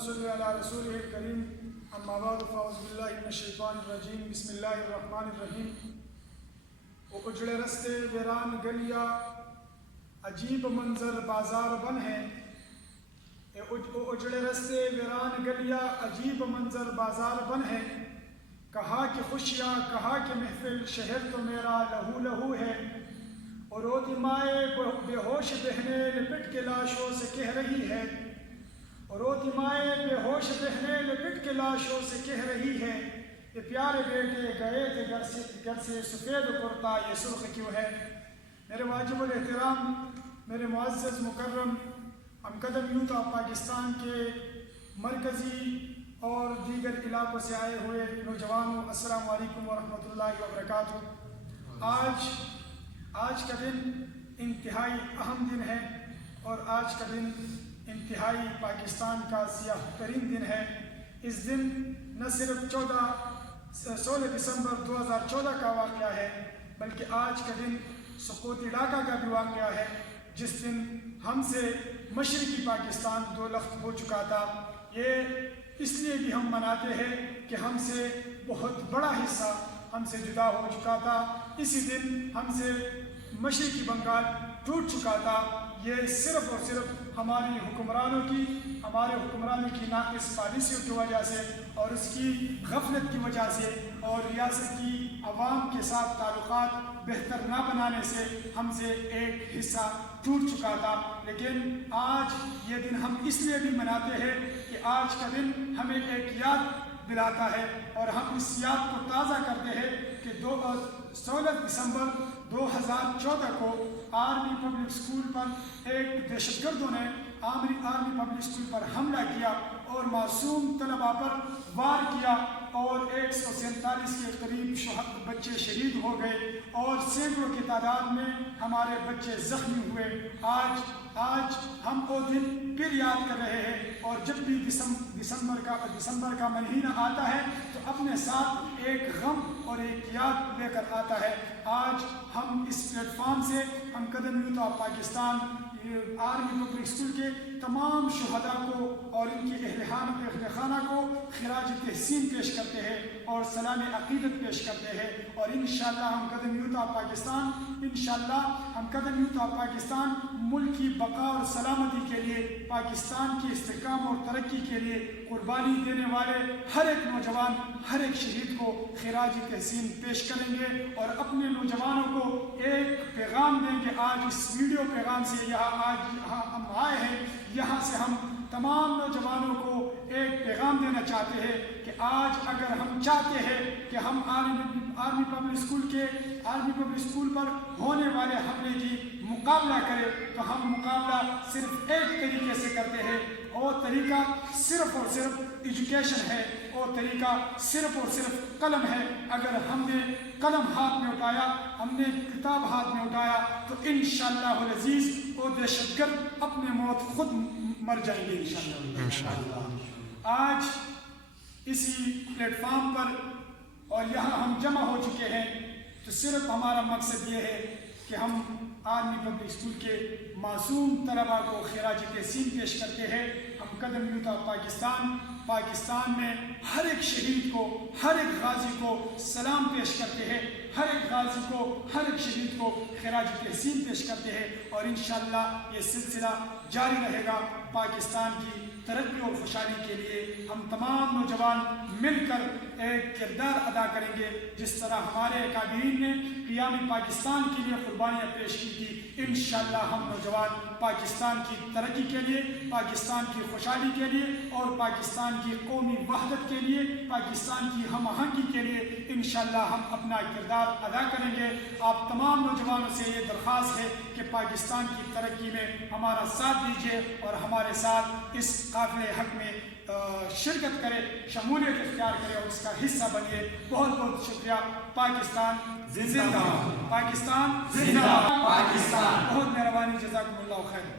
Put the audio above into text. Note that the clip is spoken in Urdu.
صل علی رسول کریم اما بعد فاعوذ باللہ من الشیطان الرجیم بسم اللہ الرحمن الرحیم۔ وہ اجڑے رستے ویران گلیا عجیب منظر بازار بن ہے، اجڑے رستے ویران گلیا عجیب منظر بازار بن ہے، کہا کہ خوشیاں کہا کہ محفل شہر تو میرا لہو لہو ہے، اور روتی مائے بے ہوش بہنے لپٹ کے لاشوں سے کہہ رہی ہے، اور روتی مائے بے ہوش بہنے لپٹ کے لاشوں سے کہہ رہی ہے، یہ پیارے بیٹے گئے تھے گھر سے سفید کرتا یہ سرخ کیوں ہے۔ میرے واجب الاحترام، میرے معزز مکرم ہم قدم یوتھ آف پاکستان کے مرکزی اور دیگر علاقوں سے آئے ہوئے نوجوانوں، السلام علیکم ورحمۃ اللہ وبرکاتہ۔ آج کا دن انتہائی اہم دن ہے، اور آج کا دن انتہائی پاکستان کا سیاہ ترین دن ہے۔ اس دن نہ صرف 16 دسمبر 2014 کا واقعہ ہے، بلکہ آج کا دن سقوط ڈھاکہ کا بھی واقعہ ہے، جس دن ہم سے مشرقی پاکستان دو لخت ہو چکا تھا۔ یہ اس لیے بھی ہم مناتے ہیں کہ ہم سے بہت بڑا حصہ ہم سے جدا ہو چکا تھا، اسی دن ہم سے مشرقی بنگال ٹوٹ چکا تھا۔ یہ صرف اور صرف ہمارے حکمرانوں کی ناقص پالیسیوں کی وجہ سے اور اس کی غفلت کی وجہ سے اور ریاست کی عوام کے ساتھ تعلقات بہتر نہ بنانے سے ہم سے ایک حصہ ٹوٹ چکا تھا۔ لیکن آج یہ دن ہم اس لیے بھی مناتے ہیں کہ آج کا دن ہمیں ایک یاد دلاتا ہے، اور ہم اس یاد کو تازہ کرتے ہیں کہ 16 دسمبر 2014 کو آرمی پبلک اسکول پر ایک دہشت گردوں نے آرمی پبلک اسکول پر حملہ کیا اور معصوم طلباء پر وار کیا، اور 147 کے قریب بچے شہید ہو گئے اور سینکڑوں کی تعداد میں ہمارے بچے زخمی ہوئے۔ آج ہم وہ دن پھر یاد کر رہے ہیں، اور جب بھی دسمبر کا مہینہ آتا ہے تو اپنے ساتھ ایک غم اور ایک یاد لے کر آتا ہے۔ آج ہم اس پلیٹ فارم سے ہم قدم youth of Pakistan army public school کے تمام شہداء کو اور ان کے اہل خانہ کو خراج تحسین پیش کرتے ہیں اور سلام عقیدت پیش کرتے ہیں، اور انشاءاللہ ہم قدم یوتھ آف پاکستان ملک کی بقا اور سلامتی کے لیے، پاکستان کی استحکام اور ترقی کے لیے قربانی دینے والے ہر ایک نوجوان، ہر ایک شہید کو خراج تحسین پیش کریں گے، اور اپنے نوجوانوں کو ایک پیغام دیں گے۔ آج اس ویڈیو پیغام سے یہاں ہم آئے ہیں، یہاں سے ہم تمام نوجوانوں کو ایک پیغام دینا چاہتے ہیں کہ آج اگر ہم چاہتے ہیں کہ ہم آرمی پبلک اسکول پر ہونے والے حملے کی مقابلہ کریں، تو ہم مقابلہ صرف ایک طریقے سے کرتے ہیں، اور طریقہ صرف اور صرف ایجوکیشن ہے، اور طریقہ صرف اور صرف قلم ہے۔ اگر ہم نے قلم ہاتھ میں اٹھایا، ہم نے کتاب ہاتھ میں اٹھایا، تو انشاءاللہ العزیز وہ دہشت گرد اپنے موت خود مر جائیں گے انشاءاللہ۔ آج اسی پلیٹ فارم پر اور یہاں ہم جمع ہو چکے ہیں، تو صرف ہمارا مقصد یہ ہے کہ ہم آرمی پبلک اسکول کے معصوم طلباء کو خراج تحسین پیش کرتے ہیں۔ ہم قدم یوتھ آف پاکستان میں ہر ایک شہید کو، ہر ایک غازی کو سلام پیش کرتے ہیں، ہر ایک غازی کو، ہر ایک شہید کو خراج تحسین پیش کرتے ہیں، اور انشاءاللہ یہ سلسلہ جاری رہے گا۔ پاکستان کی ترقی اور خوشحالی کے لیے ہم تمام نوجوان مل کر ایک کردار ادا کریں گے، جس طرح ہمارے اکابرین نے قیام پاکستان کے لیے قربانیاں پیش کی تھی۔ انشاءاللہ ہم نوجوان پاکستان کی ترقی کے لیے، پاکستان کی خوشحالی کے لیے اور پاکستان کی قومی وحدت کے لیے، پاکستان کی ہم آہنگی کے لیے انشاءاللہ ہم اپنا کردار ادا کریں گے۔ آپ تمام نوجوانوں سے یہ درخواست ہے کہ پاکستان کی ترقی میں ہمارا ساتھ دیجیے اور ہمارے ساتھ اس قافلے حق میں شرکت کرے، شمولیت اختیار کرے اور اس کا حصہ بنیے۔ بہت بہت شکریہ۔ پاکستان زندہ باد، پاکستان زندہ باد، پاکستان۔ بہت مہربانی، جزاکم اللہ خیر۔